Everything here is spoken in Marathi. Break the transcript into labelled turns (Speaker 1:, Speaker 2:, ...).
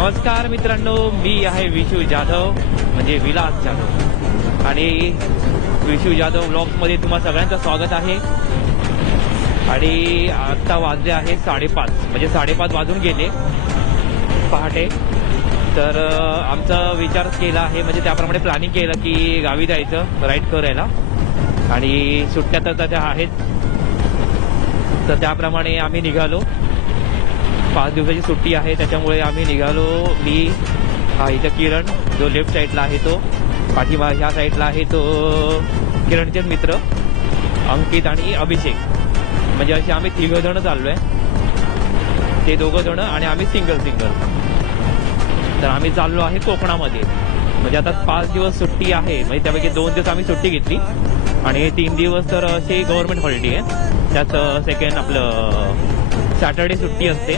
Speaker 1: नमस्कार मित्रांनो मी आहे विशू जाधव म्हणजे विलास जाधव. आणि विशू जाधव ब्लॉग्समध्ये तुम्हा सगळ्यांचं स्वागत आहे. आणि आत्ता वाजले आहे साडेपाच म्हणजे साडेपाच वाजून गेले. पहाटे. तर आमचा विचार केला आहे म्हणजे त्याप्रमाणे प्लॅनिंग केलं की गावी जायचं राईड करायला. आणि सुट्ट्या तर त्या आहेत. तर त्याप्रमाणे आम्ही निघालो. पाच दिवसाची सुट्टी आहे त्याच्यामुळे आम्ही निघालो. मी हा इथं किरण जो लेफ्ट साईडला आहे तो. पाठीमा ह्या साईडला आहे तो किरणचेच मित्र अंकित आणि अभिषेक. म्हणजे असे आम्ही तिघ जण चाललोय. ते दोघं जण आणि आम्ही सिंगल सिंगल तर आम्ही चाललो आहे कोकणामध्ये. म्हणजे आता पाच दिवस सुट्टी आहे. म्हणजे त्यापैकी दोन दिवस आम्ही सुट्टी घेतली. आणि तीन दिवस तर अशी गव्हर्नमेंट हॉलिडे आहे. त्यात सेकंड आपलं सॅटर्डे सुट्टी असते.